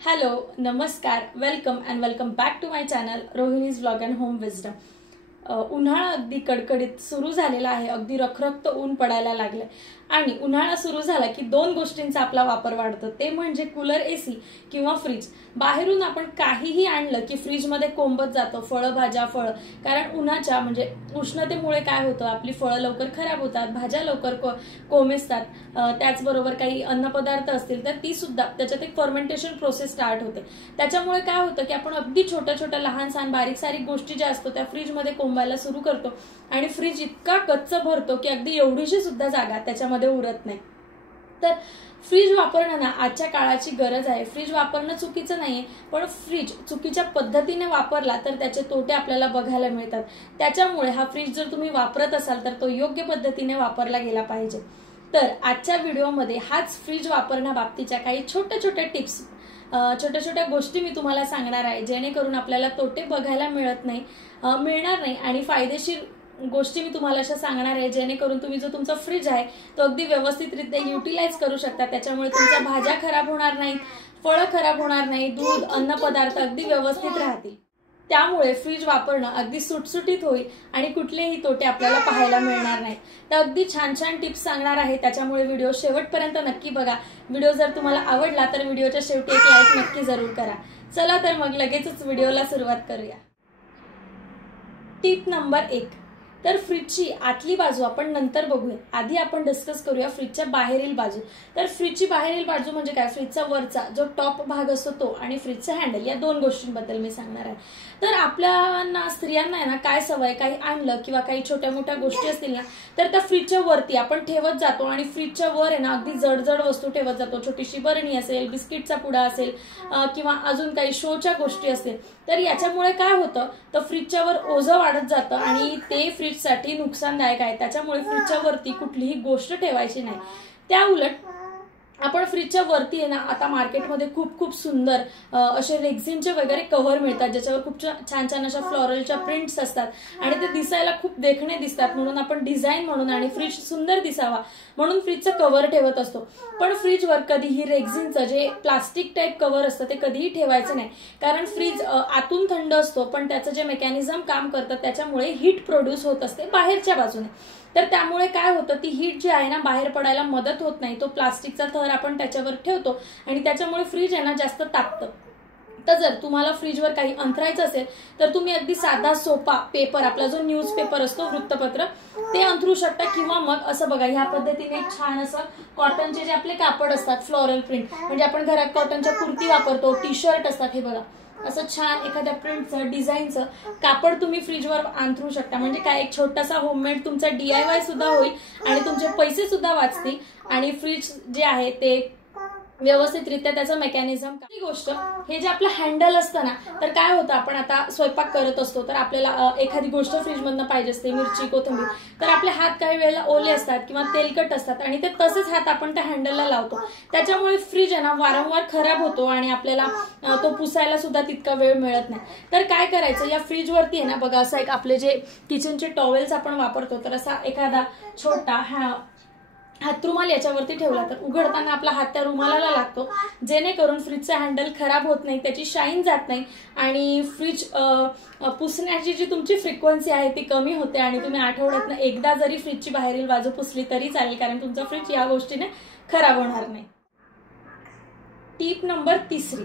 Hello, नमस्कार, welcome and welcome back to my channel Rohini's vlog and home wisdom. उन्हाळा अगदी कडकडीत सुरू झालेला आहे. अगदी रखरखत ऊन पडायला लागले आणि उन्हाळा सुरू झाला की दोन गोष्टींचा आपला वापर वाढतो, ते म्हणजे कूलर, एसी किंवा फ्रीज. बाहेरून आपण काहीही आणलं की फ्रीजमध्ये कोंबत जातो फळं, भाज्या, फळं. कारण उन्हाच्या म्हणजे उष्णतेमुळे काय होतं, आपली फळं लवकर खराब होतात, भाज्या लवकर कोमेजतात. त्याचबरोबर काही अन्नपदार्थ असतील तर ती सुद्धा त्याच्यात एक फर्मेंटेशन प्रोसेस स्टार्ट होते. त्याच्यामुळे काय होतं की आपण अगदी छोट्या छोट्या लहान सहान बारीक सारीक गोष्टी ज्या असतो त्या फ्रीजमध्ये कोंबायला सुरू करतो आणि फ्रीज इतका गच्च भरतो की अगदी एवढीशी सुद्धा जागा त्याच्यामध्ये उरत नाही. तर फ्रीज वापरणं ना आजच्या काळाची गरज आहे. फ्रीज वापरणं चुकीचं नाहीये, पण फ्रीज चुकीच्या पद्धतीने वापरला तर त्याचे तोटे आपल्याला बघायला मिळतात. त्याच्यामुळे हा फ्रीज जर तुम्ही वापरत असाल तर तो योग्य पद्धतीने वापरला गेला पाहिजे. तर आजच्या व्हिडिओमध्ये हाच फ्रीज वापरण्याबाबतीच्या काही छोट्या छोट्या टिप्स, छोट्या छोट्या गोष्टी मी तुम्हाला सांगणार आहे, जेणेकरून आपल्याला तोटे बघायला मिळणार नाही आणि फायदेशीर गोष्टी मी तुम्हाला अशा सांगणार आहे, जेणेकरून तुम्ही जो तुमचा फ्रीज आहे तो अगदी व्यवस्थितरित्या युटिलाइज करू शकता. त्याच्यामुळे तुमच्या भाज्या खराब होणार नाहीत, फळं खराब होणार नाही, दूध, अन्नपदार्थ अगदी व्यवस्थित राहतील. त्यामुळे फ्रीज वापरणं अगदी सुटसुटीत होईल आणि कुठलेही तोटे आपल्याला पाहायला मिळणार नाही. तर अगदी छान छान टिप्स सांगणार आहे, त्याच्यामुळे व्हिडिओ शेवटपर्यंत नक्की बघा. व्हिडिओ जर तुम्हाला आवडला तर व्हिडिओच्या शेवटी एक लाईक नक्की जरूर करा. चला तर मग लगेचच व्हिडिओला सुरुवात करूया. Tip number 1. तर फ्रीजची आतली बाजू आपण नंतर बघूया. आधी आपण डिस्कस करूया फ्रीजच्या बाहेरील बाजू. तर फ्रीजची बाहेरील बाजू म्हणजे काय, फ्रीजचा वरचा जो टॉप भाग असतो तो आणि फ्रीजचं हँडल, या दोन गोष्टींबद्दल मी सांगणार आहे. तर आपल्याला स्त्रियांना आहे ना काय सवय, काही आणलं किंवा काही छोट्या मोठ्या गोष्टी असतील ना तर त्या फ्रीजच्या वरती आपण ठेवत जातो आणि फ्रीजच्या वर आहे ना अगदी जड वस्तू ठेवत जातो. छोटीशी बरणी असेल, बिस्किटचा पुडा असेल किंवा अजून काही शोच्या गोष्टी असतील. तर याच्यामुळे काय होतं, तर फ्रीजच्या वर ओझं वाढत जातं आणि ते फ्रीजसाठी नुकसानदायक आहे. त्याच्यामुळे फ्रीजच्या वरती कुठलीही गोष्ट ठेवायची नाही. त्या उलट आपण फ्रीजच्या वरती आहे ना आता मार्केटमध्ये खूप सुंदर असे रेक्झिनचे वगैरे कव्हर मिळतात, ज्याच्यावर खूप छान छान अशा फ्लोरलच्या प्रिंट्स असतात आणि ते दिसायला खूप देखणे दिसतात. म्हणून आपण डिझाईन म्हणून आणि फ्रीज सुंदर दिसावा म्हणून फ्रीजचं कव्हर ठेवत असतो. पण फ्रीजवर कधीही रेक्झिनचं जे प्लास्टिक टाईप कव्हर असतं ते कधीही ठेवायचं नाही. कारण फ्रीज आतून थंड असतो, पण त्याचं जे मेकॅनिझम काम करतं त्याच्यामुळे हीट प्रोड्यूस होत असते बाहेरच्या बाजूने. तर त्यामुळे काय होतं, ती हीट जी आहे ना बाहेर पडायला मदत होत नाही. तो प्लास्टिकचा थर आपण त्याच्यावर ठेवतो आणि त्याच्यामुळे फ्रीज आहे ना जास्त तापतं. तर जर तुम्हाला फ्रीजवर काही अंथरायचं असेल तर तुम्ही अगदी साधा सोपा पेपर, आपला जो न्यूजपेपर असतो, वृत्तपत्र, ते अंथरू शकता. किंवा मग असं बघा, ह्या पद्धतीने छान असं कॉटनचे जे आपले कापड असतात फ्लोरल प्रिंट, म्हणजे आपण घरात कॉटनच्या कुर्ती वापरतो, टी शर्ट असतात, हे बघा असं छान एखाद्या प्रिंटचं, डिझाईनचं कापड तुम्ही फ्रीजवर अंथरू शकता. म्हणजे काय, एक छोटासा होममेड तुमचा DIY सुद्धा होईल आणि तुमचे पैसे सुद्धा वाचतील आणि फ्रीज जे आहे ते व्यवस्थितरित्या त्याचं मेकॅनिझम. ही गोष्ट, हे जे आपलं हँडल असतं ना, तर काय होतं, आपण आता स्वयंपाक करत असतो तर आपल्याला एखादी गोष्ट फ्रीजमधनं पाहिजे असते, मिरची, कोथिंबीर, तर आपले हात काही वेळेला ओले असतात किंवा तेलकट असतात आणि ते तसेच हात आपण त्या हँडलला लावतो. त्याच्यामुळे फ्रीज आहे ना वारंवार खराब होतो आणि आपल्याला तो पुसायला सुद्धा तितका वेळ मिळत नाही. तर काय करायचं, या फ्रीजवरती आहे ना बघा, असं एक आपले जे किचनचे टॉवेल्स आपण वापरतो, तर असा एखादा छोटा हातरुमाल याच्यावरती ठेवला तर उघडताना आपला हात त्या रुमालाला लागतो, जेणेकरून फ्रीजचं हँडल खराब होत नाही, त्याची शाईन जात नाही आणि फ्रीज पुसण्याची जी तुमची फ्रिक्वेन्सी आहे ती कमी होते आणि तुम्ही आठवड्यातनं एकदा जरी फ्रीजची बाहेरील बाजू पुसली तरी चालेल, कारण तुमचा फ्रीज या गोष्टीने खराब होणार नाही. Tip number 3.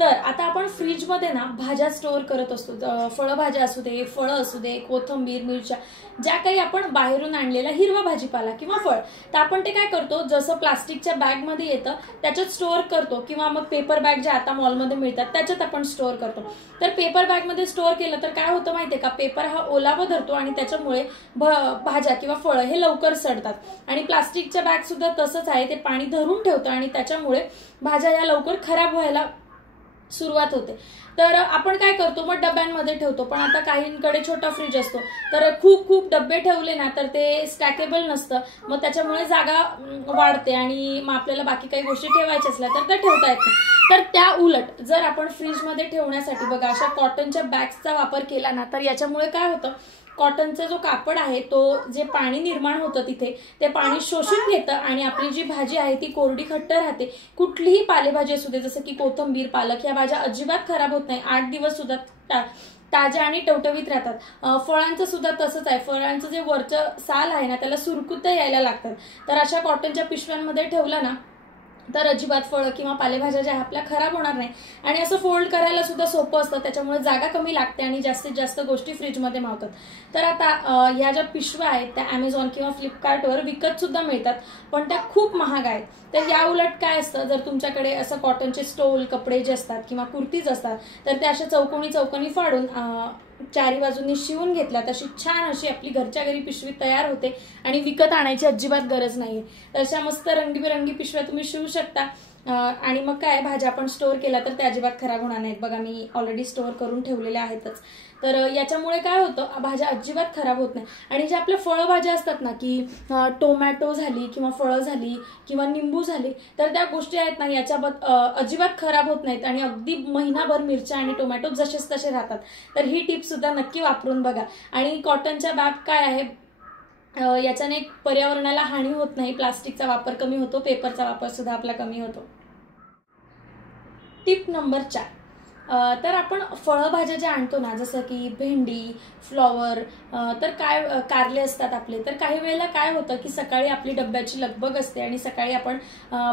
तर आता आपण फ्रीजमध्ये ना भाज्या स्टोअर करत असतो, फळभाज्या असू दे, फळं असू दे, कोथिंबीर, मिरच्या, ज्या काही आपण बाहेरून आणलेला हिरवा भाजीपाला किंवा फळ, तर आपण ते काय करतो, जसं प्लास्टिकच्या बॅगमध्ये येतं त्याच्यात स्टोअर करतो किंवा मग पेपर बॅग ज्या आता मॉलमध्ये मिळतात त्याच्यात आपण स्टोअर करतो. तर पेपर बॅगमध्ये स्टोअर केलं तर काय होतं माहितीये का, पेपर हा ओलावा धरतो आणि त्याच्यामुळे भाज्या किंवा फळं हे लवकर सडतात. आणि प्लास्टिकच्या बॅग सुद्धा तसंच आहे, ते पाणी धरून ठेवतं आणि त्याच्यामुळे भाज्या या लवकर खराब व्हायला सुरुवात होते. तर आपण काय करतो, मग डब्यांमध्ये ठेवतो. पण आता काहींकडे छोटा फ्रीज असतो तर खूप डब्बे ठेवले ना तर ते स्टॅकेबल नसतं, मग त्याच्यामुळे जागा वाढते आणि मग आपल्याला बाकी काही गोष्टी ठेवायच्या असल्या तर त्या ठेवता येत नाही. तर त्या उलट जर आपण फ्रीजमध्ये ठेवण्यासाठी बघा अशा कॉटनच्या बॅग्सचा वापर केला ना तर याच्यामुळे काय होतं, कॉटनचा जो कापड आहे तो जे पाणी निर्माण होतं तिथे ते पाणी शोषून घेतं आणि आपली जी भाजी आहे ती कोरडी घट्ट राहते. कुठलीही पालेभाजी असू दे, जसं की कोथिंबीर, पालक, या भाज्या अजिबात खराब होत नाही. 8 दिवस सुद्धा ताज्या आणि टवटवीत राहतात. फळांचं सुद्धा तसंच आहे. फळांचं जे वरचं साल आहे ना त्याला सुरकुत्या यायला लागतात. तर अशा कॉटनच्या पिशव्यांमध्ये ठेवलं ना तर अजिबात फळं किंवा पालेभाज्या ज्या आपल्या खराब होणार नाही. आणि असं फोल्ड करायला सुद्धा सोपं असतं, त्याच्यामुळे जागा कमी लागते आणि जास्तीत जास्त गोष्टी फ्रीजमध्ये मावतात. तर आता ह्या ज्या पिशव्या आहेत त्या Amazon किंवा फ्लिपकार्टवर विकत सुद्धा मिळतात, पण त्या खूप महाग आहेत. तर या उलट काय असतं, जर तुमच्याकडे असं कॉटनचे स्टोल कपडे जे असतात किंवा कुर्तीज असतात तर त्या अशा चौकोनी फाडून चारी बाजूंनी शिवून घेतला तशी छान अशी आपली घरच्या घरी पिशवी तयार होते आणि विकत आणायची अजिबात गरज नाहीये. तर अशा मस्त रंगीबेरंगी पिशव्या तुम्ही शिवू शकता. आणि मग काय, भाज्या आपण स्टोअर केला तर त्या अजिबात खराब होणार नाहीत. बघा मी ऑलरेडी स्टोअर करून ठेवलेल्या आहेतच. तर याच्यामुळे काय होतं, भाज्या अजिबात खराब होत नाही. आणि ज्या आपल्या फळभाज्या असतात ना, की टोमॅटो झाली किंवा फळं झाली किंवा निंबू झाली, तर त्या गोष्टी आहेत ना याच्याबद्दल अजिबात खराब होत नाहीत आणि अगदी महिनाभर मिरच्या आणि टोमॅटो जसेच तसे राहतात. तर ही टिप सुद्धा नक्की वापरून बघा. आणि कॉटनच्या बॅग काय आहे, याच्याने पर्यावरणाला हानी होत नाही, प्लास्टिकचा वापर कमी होतो, पेपरचा वापर सुद्धा आपला कमी होतो. Tip number 4. तर आपण फळभाज्या ज्या आणतो ना, जसं की भेंडी, फ्लॉवर, तर काय कारले असतात आपले, तर काही वेळेला काय होतं की सकाळी आपली डब्याची लगबग असते आणि सकाळी आपण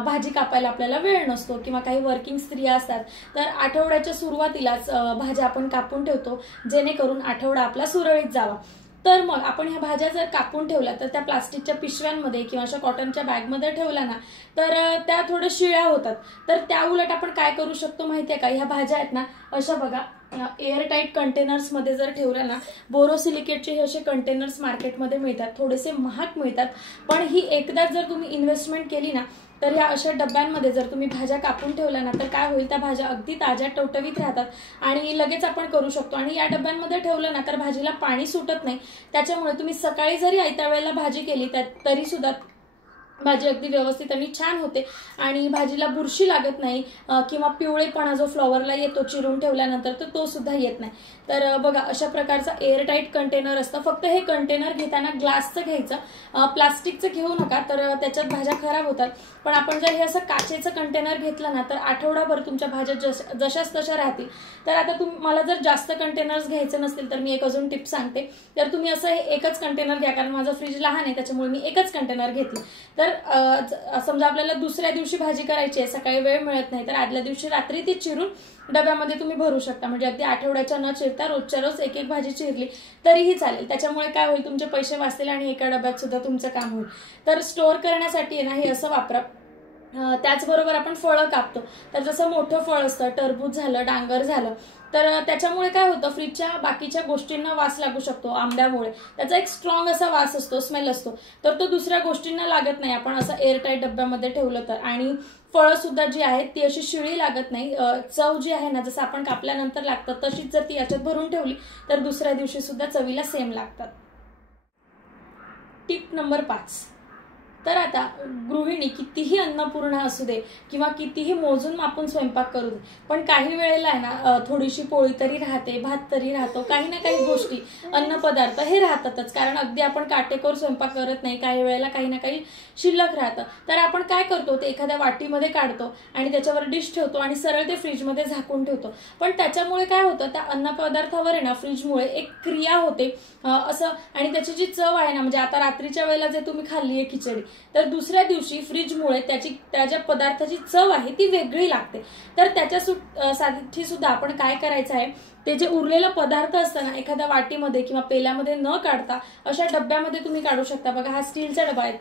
भाजी कापायला आपल्याला वेळ नसतो किंवा काही वर्किंग स्त्रिया असतात, तर आठवड्याच्या सुरुवातीलाच भाज्या आपण कापून ठेवतो जेणेकरून आठवडा आपला सुरळीत जावा. तर मग आपण ह्या भाज्या जर कापून ठेवल्या तर त्या प्लास्टिकच्या पिशव्यांमध्ये किंवा अशा कॉटनच्या बॅगमध्ये ठेवल्या ना तर त्या थोड्या शिळ्या होतात. तर त्या उलट आपण काय करू शकतो माहितीये का, ह्या भाज्या आहेत ना अशा बघा एअरटाईट कंटेनर्समध्ये जर ठेवल्या ना, बोरोसिलिकेटचे हे असे कंटेनर्स मार्केटमध्ये मिळतात, थोडेसे महाग मिळतात, पण ही एकदा जर तुम्ही इन्व्हेस्टमेंट केली ना तर या अशा डब्यांमध्ये जर तुम्ही भाज्या कापून ठेवल्या ना तर काय होईल, त्या भाज्या अगदी ताज्या टवटवीत राहतात आणि लगेच आपण करू शकतो. आणि या डब्यांमध्ये ठेवलं ना तर भाजीला पाणी सुटत नाही, त्याच्यामुळे तुम्ही सकाळी जरी आयत्या वेळेला भाजी केली तरी सुद्धा भाजी अगदी व्यवस्थित आणि छान होते आणि भाजीला बुरशी लागत नाही किंवा पिवळेपणा जो फ्लॉवरला येतो चिरून ठेवल्यानंतर तर तो सुद्धा येत नाही. तर बघा अशा प्रकारचा एअरटाईट कंटेनर असतं. फक्त हे कंटेनर घेताना ग्लासचं घ्यायचं, प्लास्टिकचं घेऊ नका, तर त्याच्यात भाज्या खराब होतात. पण आपण जर हे असं काचेचं कंटेनर घेतलं ना तर आठवडाभर तुमच्या भाज्या जशाच तशा राहतील. तर आता मला जर जास्त कंटेनर्स घ्यायचे नसतील तर मी एक अजून टिप सांगते. तर तुम्ही असं हे एकच कंटेनर घ्या, कारण माझं फ्रीज लहान आहे त्याच्यामुळे मी एकच कंटेनर घेतलं. तर समजा आपल्याला दुसऱ्या दिवशी भाजी करायची आहे, सकाळी वेळ मिळत नाही, तर आदल्या दिवशी रात्री ती चिरून डब्यामध्ये तुम्ही भरू शकता. म्हणजे अगदी आठवड्याच्या न चिरता रोजच्या रोज एक एक भाजी चिरली तरीही चालेल. त्याच्यामुळे काय होईल, तुमचे पैसे वाचतील आणि एका डब्यात सुद्धा तुमचं काम होईल. तर स्टोअर करण्यासाठी ना हे असं वापरा. त्याचबरोबर आपण फळं कापतो, तर जसं मोठं फळ असतं, टरबूज झालं, डांगर झालं, तर त्याच्यामुळे काय होतं, फ्रीजच्या बाकीच्या गोष्टींना वास लागू शकतो. आंब्यामुळे त्याचा एक स्ट्रॉंग असा वास असतो, स्मेल असतो, तर तो दुसऱ्या गोष्टींना लागत नाही आपण असं एअरटाईट डब्यामध्ये ठेवलं तर. आणि फळं सुद्धा जी आहेत ती अशी शिळी लागत नाही. चव जी आहे ना, जसं आपण कापल्यानंतर लागतं तशीच जर ती याच्यात भरून ठेवली तर दुसऱ्या दिवशी सुद्धा चवीला सेम लागतात. Tip number 5. तर आता गृहिणी कितीही अन्नपूर्णा असू दे किंवा कितीही मोजून मापून स्वयंपाक करू दे, पण काही वेळेला आहे ना थोडीशी पोळी तरी राहते, भात तरी राहतो, काही ना काही गोष्टी अन्नपदार्थ हे राहतातच. कारण अगदी आपण काटेकोर स्वयंपाक करत नाही, काही वेळेला काही ना काही शिल्लक राहतं. तर आपण काय करतो, ते एखाद्या वाटीमध्ये काढतो आणि त्याच्यावर डिश ठेवतो आणि सरळ ते फ्रीजमध्ये झाकून ठेवतो. पण त्याच्यामुळे काय होतं, त्या अन्नपदार्थावर आहे ना फ्रीजमुळे एक क्रिया होते असं, आणि त्याची जी चव आहे ना, म्हणजे आता रात्रीच्या वेळेला जे तुम्ही खाल्ली आहे खिचडी, तर दुसऱ्या दिवशी फ्रीजमुळे त्या ज्या पदार्थाची चव आहे ती वेगळी लागते. तर त्याच्यासाठी सुद्धा आपण काय करायचं आहे, ते जे उरलेला पदार्थ असतं ना एखाद्या वाटीमध्ये किंवा पेल्यामध्ये न काढता अशा डब्यामध्ये तुम्ही काढू शकता. बघा हा स्टीलचा डबा आहे,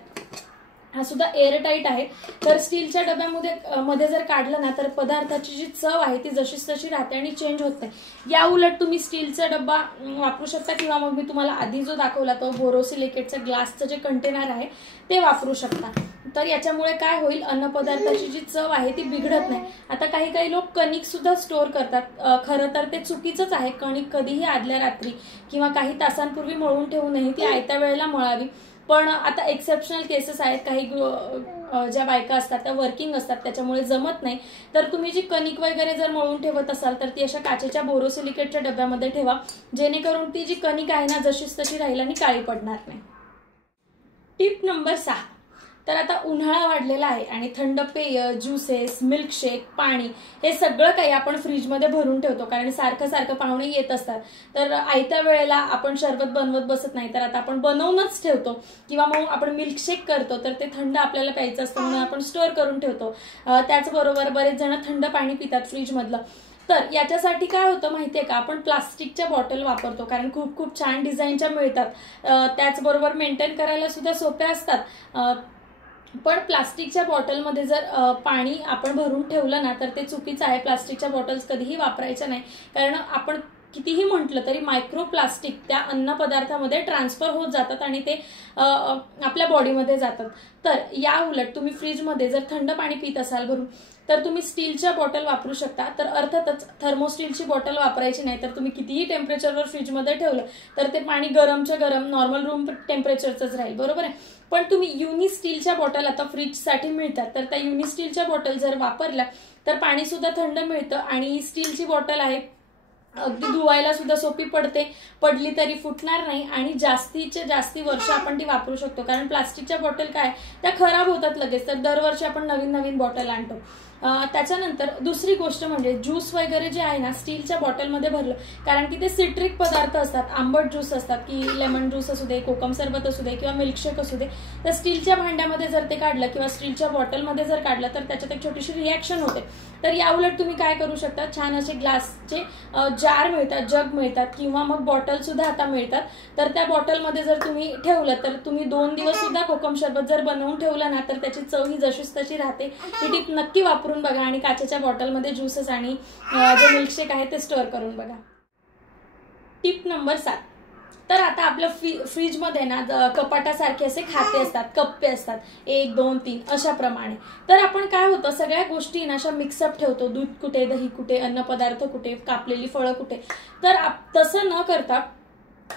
हा सुद्धा एअरटाईट आहे. तर स्टीलच्या डब्यामध्ये जर काढलं ना तर पदार्थाची जी चव आहे ती जशीच तशी राहते आणि चेंज होत नाही. या उलट तुम्ही स्टीलचा डब्बा वापरू शकता किंवा मग मी तुम्हाला आधी जो दाखवला तो बोरोसिलिकेटचं ग्लासचं जे कंटेनर आहे ते वापरू शकता. तर याच्यामुळे काय होईल, अन्नपदार्थाची जी चव आहे ती बिघडत नाही. आता काही लोक कणिक सुद्धा स्टोअर करतात. खरं तर ते चुकीचंच आहे. कणिक कधीही आदल्या रात्री किंवा काही तासांपूर्वी मळून ठेवू नये, ती आयत्या वेळेला मळावी. पण आता एक्सेप्शनल केसेस आहेत, काही ज्या बायका असतात त्या वर्किंग असतात त्याच्यामुळे जमत नाही, तर तुम्ही जी कणिक वगैरे जर मळून ठेवत असाल तर ती अशा काचेच्या बोरोसिलिकेटच्या डब्यामध्ये ठेवा, जेणेकरून ती जी कणिक आहे ना जशीच तशी राहील आणि काळी पडणार नाही. Tip number 6. तर आता उन्हाळा वाढलेला आहे आणि थंड पेय, ज्युसेस, मिल्कशेक, पाणी हे सगळं काही आपण फ्रीजमध्ये भरून ठेवतो, कारण सारखं सारखं पाहुणे येत असतात. तर आयत्या वेळेला आपण शरबत बनवत बसत नाही, तर आता आपण बनवूनच ठेवतो, किंवा मग आपण मिल्कशेक करतो तर ते थंड आपल्याला प्यायचं असतं म्हणून आपण स्टोअर करून ठेवतो. त्याचबरोबर बरेच जण थंड पाणी पितात फ्रीजमधलं. तर याच्यासाठी काय होतं माहितीये का, आपण प्लास्टिकच्या बॉटल वापरतो, कारण खूप खूप छान डिझाईनच्या मिळतात, त्याचबरोबर मेंटेन करायला सुद्धा सोप्या असतात. पण प्लास्टिकच्या बॉटलमध्ये जर पाणी आपण भरून ठेवलं ना तर ते चुकीचं आहे. प्लास्टिकच्या बॉटल्स कधीही वापरायच्या नाही, कारण आपण कितीही म्हटलं तरी मायक्रोप्लास्टिक त्या अन्न पदार्थामध्ये ट्रान्सफर होत जातात आणि ते आपल्या बॉडीमध्ये जातात. तर या उलट तुम्ही फ्रीजमध्ये जर थंड पाणी पित असाल भरून तर तुम्ही स्टीलच्या बॉटल वापरू शकता. तर अर्थातच थर्मोस्टीलची बॉटल वापरायची नाही, तर तुम्ही कितीही टेम्परेचरवर फ्रीजमध्ये ठेवलं तर ते पाणी गरमच्या गरम नॉर्मल रूम टेम्परेचरचंच राहील, बरोबर आहे. पण तुम्ही युनि स्टीलच्या बॉटल आता फ्रीजसाठी मिळतात, तर त्या युनि स्टीलच्या बॉटल जर वापरल्या तर पाणी सुद्धा थंड मिळतं आणि स्टीलची बॉटल आहे, अगदी धुवायला सुद्धा सोपी पडते, पडली तरी फुटणार नाही आणि जास्तीच्या जास्ती वर्ष आपण ती वापरू शकतो. कारण प्लास्टिकच्या बॉटल काय त्या खराब होतात लगेच, तर दरवर्षी आपण नवीन नवीन बॉटल आणतो. त्याच्यानंतर दुसरी गोष्ट म्हणजे ज्यूस वगैरे जे आहे ना स्टीलच्या बॉटलमध्ये भरलं, कारण की ते सिट्रिक पदार्थ असतात, आंबट ज्यूस असतात, की लेमन ज्यूस असू दे, कोकम सरबत असू दे किंवा मिल्कशेक असू दे, तर स्टीलच्या भांड्यामध्ये जर ते काढलं किंवा स्टीलच्या बॉटलमध्ये जर काढलं तर त्याच्यात एक छोटीशी रिॲक्शन होते. तर याउलट तुम्ही काय करू शकता, छान असे ग्लासचे जार मिळतात, जग मिळतात किंवा मग बॉटल सुद्धा आता मिळतात, तर त्या बॉटलमध्ये जर तुम्ही ठेवलं तर तुम्ही 2 दिवस सुद्धा कोकम सरबत जर बनवून ठेवलं ना तर त्याची चव ही जशीच तशी राहते. ही टिप नक्की वापरून बघा आणि काचेच्या बॉटलमध्ये ज्यूसेस आणि जे मिल्कशेक आहे ते स्टोअर करून बघा. Tip number 7. तर आता आपल्या फ्रीजमध्ये ना कपाटासारखे असे खाते असतात, कप्पे असतात, 1 2 3 अशा प्रमाणे. तर आपण काय होतं सगळ्या गोष्टी ना अशा मिक्सअप ठेवतो, दूध कुठे, दही कुठे, अन्नपदार्थ कुठे, कापलेली फळं कुठे. तर तसं न करता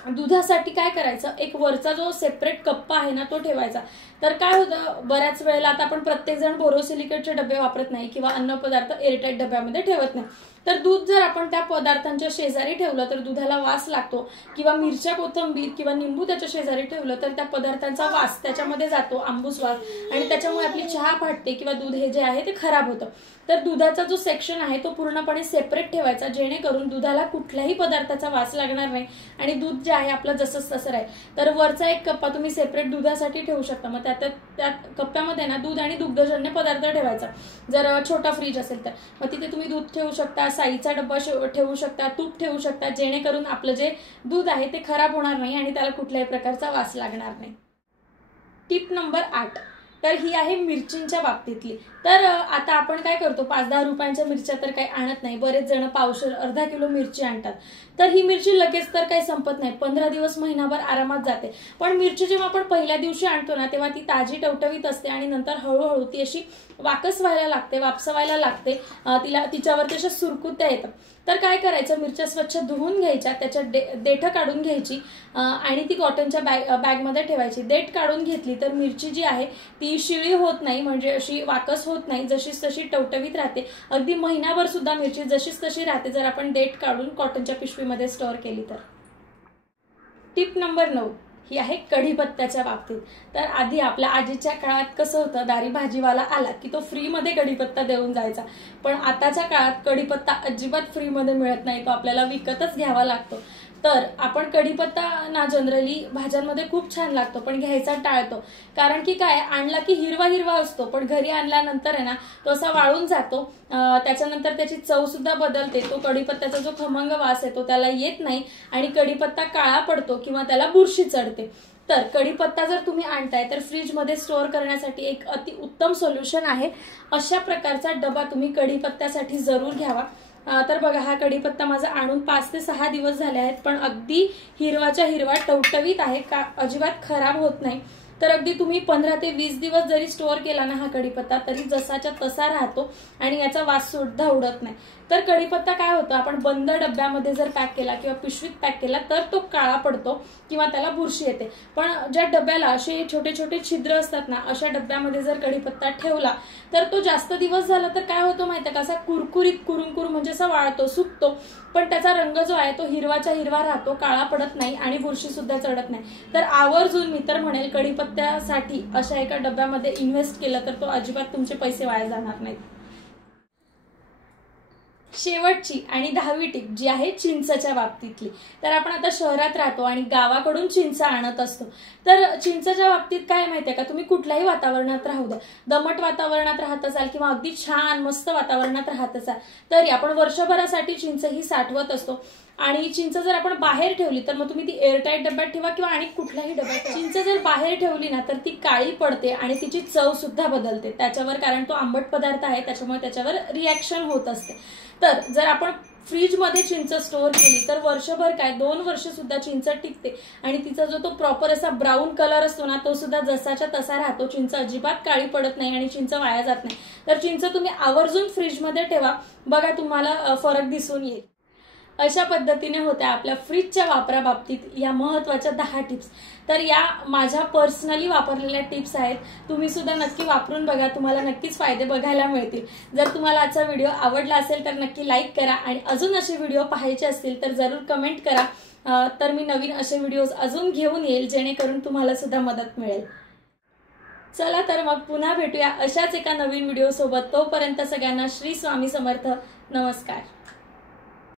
दुधासाठी काय करायचं, एक वरचा जो सेपरेट कप्पा आहे ना तो ठेवायचा. तर काय होतं बऱ्याच वेळेला आता आपण प्रत्येक जण बोरोसिलिकेटचे डबे वापरत नाही किंवा अन्नपदार्थ एअरटाईट डब्यामध्ये ठेवत नाही. तर दूध जर आपण त्या पदार्थांच्या शेजारी ठेवलं तर दुधाला वास लागतो, किंवा मिरच्या, कोथिंबीर किंवा निंबू त्याच्या शेजारी ठेवलं तर त्या पदार्थांचा वास त्याच्यामध्ये जातो, आंबूस वास, आणि त्याच्यामुळे आपली चहा फाटते किंवा दूध हे जे आहे ते खराब होतं. तर दुधाचा जो सेक्शन आहे तो पूर्णपणे सेपरेट ठेवायचा, जेणेकरून दुधाला कुठल्याही पदार्थाचा वास लागणार नाही आणि दूध जे आहे आपलं जसंच तसं राहील. तर वरचा एक कप्पा तुम्ही सेपरेट दुधासाठी ठेवू शकता. मग त्या कप्प्यामध्ये ना दूध आणि दुग्धजन्य पदार्थ ठेवायचा, जर छोटा फ्रीज असेल तर. मग तिथे तुम्ही दूध ठेवू शकता, साईचा डब्बा ठेवू शकता, तूप ठेवू शकता, जेणेकरून आपलं जे दूध आहे ते खराब होणार नाही आणि त्याला कुठल्याही प्रकारचा वास लागणार नाही. Tip number 8. तर ही आहे मिरचींच्या बाबतीतली. तर आता आपण काय करतो, 5-10 रुपयांच्या मिरच्या तर काही आणत नाही, बरेच जण पावशेर, अर्धा किलो मिरची आणतात. तर ही मिरची लगेच तर काही संपत नाही, 15 दिवस, महिनाभर आरामात जाते. पण मिरची जेव्हा आपण पहिल्या दिवशी आणतो ना तेव्हा ती ताजी टवटवीत असते आणि नंतर हळूहळू ती अशी वाकस व्हायला लागते, वापसवायला लागते, तिच्यावरती अशा सुरकुत्या येतात. तर काय करायचं, मिरच्या स्वच्छ धुवून घ्यायच्या, त्याच्या देठ काढून घ्यायची आणि ती कॉटनच्या बॅगमध्ये ठेवायची. देठ काढून घेतली तर मिरची जी आहे ती शिळी होत नाही, म्हणजे अशी वाकस होत नाही, जशीच तशी टवटवीत राहते. अगदी महिनाभर सुद्धा मिरची जशीच तशी राहते जर आपण देठ काढून कॉटनच्या पिशवीमध्ये स्टोअर केली तर. टिप नंबर 9 ही आहे कढीपत्त्याच्या बाबतीत. तर आधी आपल्या आजीच्या काळात कसं होतं, दारी भाजीवाला आला की तो फ्रीमध्ये कढीपत्ता देऊन जायचा. पण आताच्या काळात कढीपत्ता अजिबात फ्रीमध्ये मिळत नाही, तो आपल्याला विकतच घ्यावा लागतो. तर आपण कढीपत्ता ना जनरली भाज्यांमध्ये खूप छान लागतो पण घ्यायचा टाळतो, कारण की काय, आणला की हिरवा हिरवा असतो पण घरी आणल्यानंतर आहे ना तो असा वाळून जातो, त्याच्यानंतर त्याची चव सुद्धा बदलते, तो कढीपत्त्याचा जो खमंग वास आहे तो त्याला येत नाही आणि कढीपत्ता काळा पडतो किंवा त्याला बुरशी चढते. तर कढीपत्ता जर तुम्ही आणताय तर फ्रीजमध्ये स्टोअर करण्यासाठी एक अति उत्तम सोल्युशन आहे. अशा प्रकारचा डबा तुम्ही कढीपत्त्यासाठी जरूर घ्यावा. तर बघा, हा कढीपत्ता माझा आणून 5 ते 6 दिवस झाले आहेत, पण अगदी हिरवाच्या हिरवा टवटवीत आहे, का अजिबात खराब होत नाही. तर अगदी तुम्ही 15 ते 20 दिवस जरी स्टोअर केला ना हा कढीपत्ता तरी जसाच्या तसा राहतो आणि याचा वास सुद्धा उडत नाही। तर कढीपत्ता काय होतं, आपण बंद डब्यामध्ये जर पॅक केला किंवा पिशवीत पॅक केला तर तो काळा पडतो किंवा त्याला बुरशी येते। पण ज्या डब्याला असे छोटे छोटे छिद्र असतात ना, अशा डब्यामध्ये जर कढीपत्ता ठेवला तर तो जास्त दिवस झाला तर काय होतो माहिती आहे का, असा कुरकुरीत कुरुंकुर म्हणजे असा वाळतो, सुकतो, पण त्याचा रंग जो आहे तो हिरवाच्या हिरवा राहतो, काळा पडत नाही आणि बुरशी सुद्धा चढत नाही। तर आवर्जून मी तर म्हणेल कढीपत्त्यासाठी अशा एका डब्यामध्ये इन्व्हेस्ट केलं तर तो अजिबात तुमचे पैसे वाया जाणार नाहीत। शेवटची आणि 10वी टिप जी आहे चिंचच्या बाबतीतली। तर आपण आता शहरात राहतो आणि गावाकडून चिंच आणत असतो। तर चिंचच्या बाबतीत काय माहितीये का, तुम्ही कुठल्याही वातावरणात राहू द्या, दमट वातावरणात राहत असाल किंवा अगदी छान मस्त वातावरणात राहत असाल तरी आपण वर्षभरासाठी चिंच ही साठवत असतो। आणि चिंच जर आपण बाहेर ठेवली तर मग तुम्ही ती एअरटाईट डब्यात ठेवा किंवा आणि कुठल्याही डब्यात, चिंच जर बाहेर ठेवली ना तर ती काळी पडते आणि तिची चव सुद्धा बदलते त्याच्यावर, कारण तो आंबट पदार्थ आहे त्याच्यामुळे त्याच्यावर रिॲक्शन होत असते। तर जर आपण फ्रीज मध्ये चिंच स्टोअर केली तर वर्षभर काय 2 वर्ष सुद्धा चिंच टिकते आणि तिचा जो तो प्रॉपर असा ब्राऊन कलर असतो ना तो सुद्धा जसाच्या तसा राहतो। चिंच अजिबात काळी पडत नाही आणि चिंच वाया जात नाही। तर चिंच तुम्ही आवर्जून फ्रीज मध्ये ठेवा, बघा तुम्हाला फरक दिसून येईल। अशा पद्धतीने होत्या आपल्या फ्रीजच्या वापराबाबतीत या महत्त्वाच्या 10 टिप्स। तर या माझ्या पर्सनली वापरलेल्या टिप्स आहेत, तुम्ही सुद्धा नक्की वापरून बघा, तुम्हाला नक्कीच फायदे बघायला मिळतील। जर तुम्हाला आजचा व्हिडिओ आवडला असेल तर नक्की लाईक करा आणि अजून असे व्हिडिओ पाहायचे असतील तर जरूर कमेंट करा, तर मी नवीन असे व्हिडिओज अजून घेऊन येईल जेणेकरून तुम्हाला सुद्धा मदत मिळेल। चला तर मग पुन्हा भेटूया अशाच एका नवीन व्हिडिओ सोबत, तोपर्यंत सगळ्यांना श्री स्वामी समर्थ, नमस्कार।